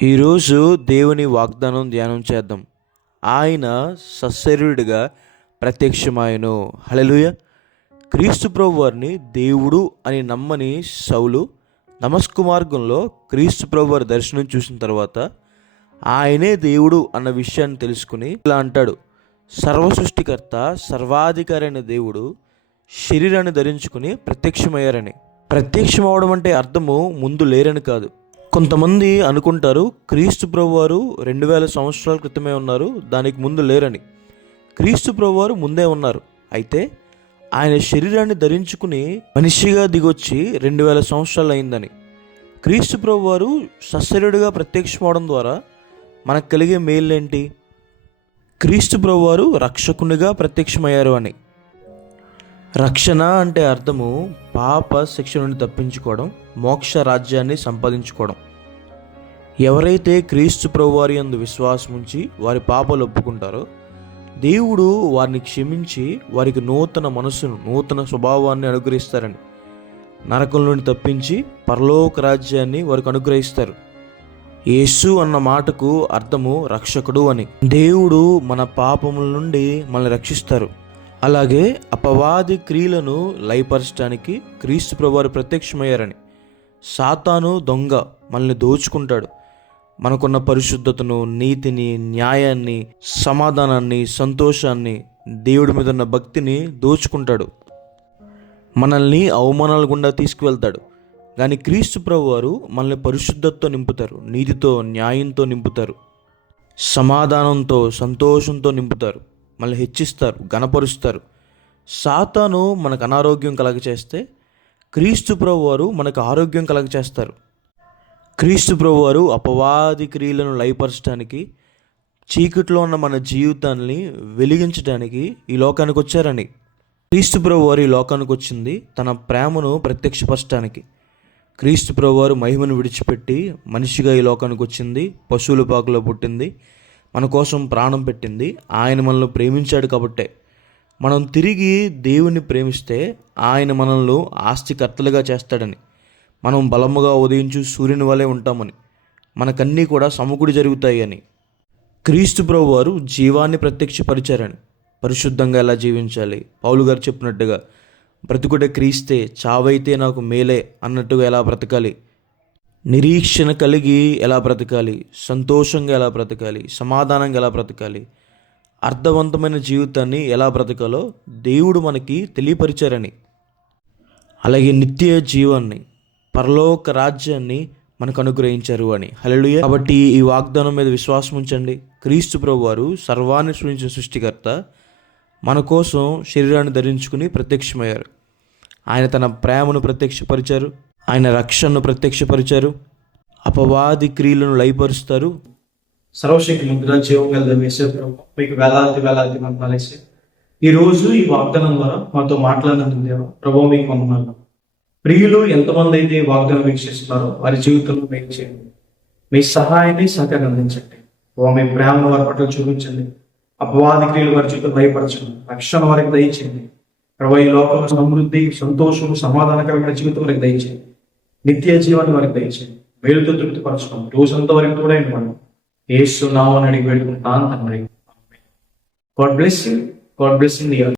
ఈరోజు దేవుని వాగ్దానం ధ్యానం చేద్దాం. ఆయన సశరీరుడిగా ప్రత్యక్షమాయను. హల్లెలూయా. క్రీస్తు ప్రభు వారిని దేవుడు అని నమ్మని సౌలు దమస్కు మార్గంలో క్రీస్తు ప్రభు వారి దర్శనం చూసిన తర్వాత ఆయనే దేవుడు అన్న విషయాన్ని తెలుసుకుని ఇలా అంటాడు: సర్వ సృష్టికర్త సర్వాధికారి అయిన దేవుడు శరీరాన్ని ధరించుకుని ప్రత్యక్షమయ్యారని. ప్రత్యక్షమవడం అంటే అర్థము ముందు లేరని కాదు. కొంతమంది అనుకుంటారు క్రీస్తు ప్రభువారు 2000 సంవత్సరాల క్రితమే ఉన్నారు, దానికి ముందు లేరని. క్రీస్తు ప్రభువారు ముందే ఉన్నారు. అయితే ఆయన శరీరాన్ని ధరించుకుని మనిషిగా దిగొచ్చి 2000 సంవత్సరాలు అయిందని. క్రీస్తు ప్రభువారు సశరీరుడిగా ప్రత్యక్షమవడం ద్వారా మనకు కలిగే మేలేంటి? క్రీస్తు ప్రభువారు రక్షకునిగా ప్రత్యక్షమయ్యారు అని. రక్షణ అంటే అర్థము పాప శిక్ష నుండి తప్పించుకోవడం, మోక్ష రాజ్యాన్ని సంపాదించుకోవడం. ఎవరైతే క్రీస్తు ప్రభువారి యందు విశ్వాసం ఉంచి వారి పాపాలు ఒప్పుకుంటారో దేవుడు వారిని క్షమించి వారికి నూతన మనసును, నూతన స్వభావాన్ని అనుగ్రహిస్తారని. నరకం నుండి తప్పించి పరలోక రాజ్యాన్ని వారికి అనుగ్రహిస్తారు. యేసు అన్న మాటకు అర్థము రక్షకుడు అని. దేవుడు మన పాపముల నుండి మనల్ని రక్షిస్తారు. అలాగే అపవాది క్రియలను లయపరచడానికి క్రీస్తు ప్రభువారు ప్రత్యక్షమయ్యారని. సాతాను దొంగ మనల్ని దోచుకుంటాడు. మనకున్న పరిశుద్ధతను, నీతిని, న్యాయాన్ని, సమాధానాన్ని, సంతోషాన్ని, దేవుడి మీద ఉన్న భక్తిని దోచుకుంటాడు. మనల్ని అవమానాల గుండా తీసుకువెళ్తాడు. కానీ క్రీస్తు ప్రభువారు మనల్ని పరిశుద్ధతతో నింపుతారు, నీతితో, న్యాయంతో నింపుతారు, సమాధానంతో, సంతోషంతో నింపుతారు, మనల్ని హెచ్చిస్తారు, ఘనపరుస్తారు. సాతాను మనకు అనారోగ్యం కలగచేస్తే క్రీస్తు ప్రభువారు మనకు ఆరోగ్యం కలగచేస్తారు. క్రీస్తు ప్రభువారు అపవాది క్రియలను లయపరచడానికి, చీకట్లో ఉన్న మన జీవితాన్ని వెలిగించడానికి ఈ లోకానికి వచ్చారని. క్రీస్తు ప్రభువారు ఈ లోకానికి వచ్చింది తన ప్రేమను ప్రత్యక్షపరచడానికి. క్రీస్తు ప్రభువారు మహిమను విడిచిపెట్టి మనిషిగా ఈ లోకానికి వచ్చింది, పశువుల పాకలో పుట్టింది, మన కోసం ప్రాణం పెట్టింది. ఆయన మనల్ని ప్రేమించాడు కాబట్టే. మనం తిరిగి దేవుని ప్రేమిస్తే ఆయన మనల్ని ఆస్తికర్తలుగా చేస్తాడని. మనం బలముగా ఉదయించు సూర్యుని వలె ఉంటామని, మనకన్నీ కూడా సమకూడి జరుగుతాయి అని. క్రీస్తు ప్రభువారు జీవాన్ని ప్రత్యక్షపరిచారని. పరిశుద్ధంగా ఎలా జీవించాలి, పౌలు గారు చెప్పినట్టుగా బ్రతుకుడే క్రీస్తే, చావైతే నాకు మేలే అన్నట్టుగా ఎలా బ్రతకాలి, నిరీక్షణ కలిగి ఎలా బ్రతకాలి, సంతోషంగా ఎలా బ్రతకాలి, సమాధానంగా ఎలా బ్రతకాలి, అర్థవంతమైన జీవితాన్ని ఎలా బ్రతకాలో దేవుడు మనకి తెలియపరిచారని. అలాగే నిత్య జీవాన్ని, పరలోక రాజ్యాన్ని మనకు అనుగ్రహించారు అని. హల్లెలూయా. కాబట్టి ఈ వాగ్దానం మీద విశ్వాసం ఉంచండి. క్రీస్తు ప్రభువారు సర్వాన్ని సృష్టించిన సృష్టికర్త మన కోసం శరీరాన్ని ధరించుకుని ప్రత్యక్షమయ్యారు. ఆయన తన ప్రేమను ప్రత్యక్షపరిచారు, ఆయన రక్షణను ప్రత్యక్షపరిచారు, అపవాది క్రియలను లయపరుస్తారు. సర్వశక్తి ముద్ర జీవం గల వేసే మీకు వేలాది వందనాలేసి ఈ రోజు ఈ వాగ్దానం ద్వారా మాతో మాట్లాడినందుకు దేవా ప్రభు మీకు వందనాలు. ప్రియులు ఎంతమంది అయితే వాగ్దానం వీక్షిస్తున్నారో వారి జీవితంలో మీకు చేయండి, మీ సహాయాన్ని సహకారం అందించండి. మీ ప్రేమను వారి పట్ల చూపించండి, అపవాది క్రియలు వారి జీవితం భయపరచండి, రక్షణ వారికి దయచేయండి. ప్రభు ఈ లోకంలో సమృద్ధి, సంతోషం, సమాధానకరమైన జీవితం వారికి దయచేయండి. నిత్య జీవాన్ని వారికి దయచేయండి. మేలుతో తృప్తిపరచుకోండి. రోజంతా వారికి తోడైంది. మనం యేసు నామమున అడిగి వేడుకుంటాను తండ్రి. God bless you. God bless India.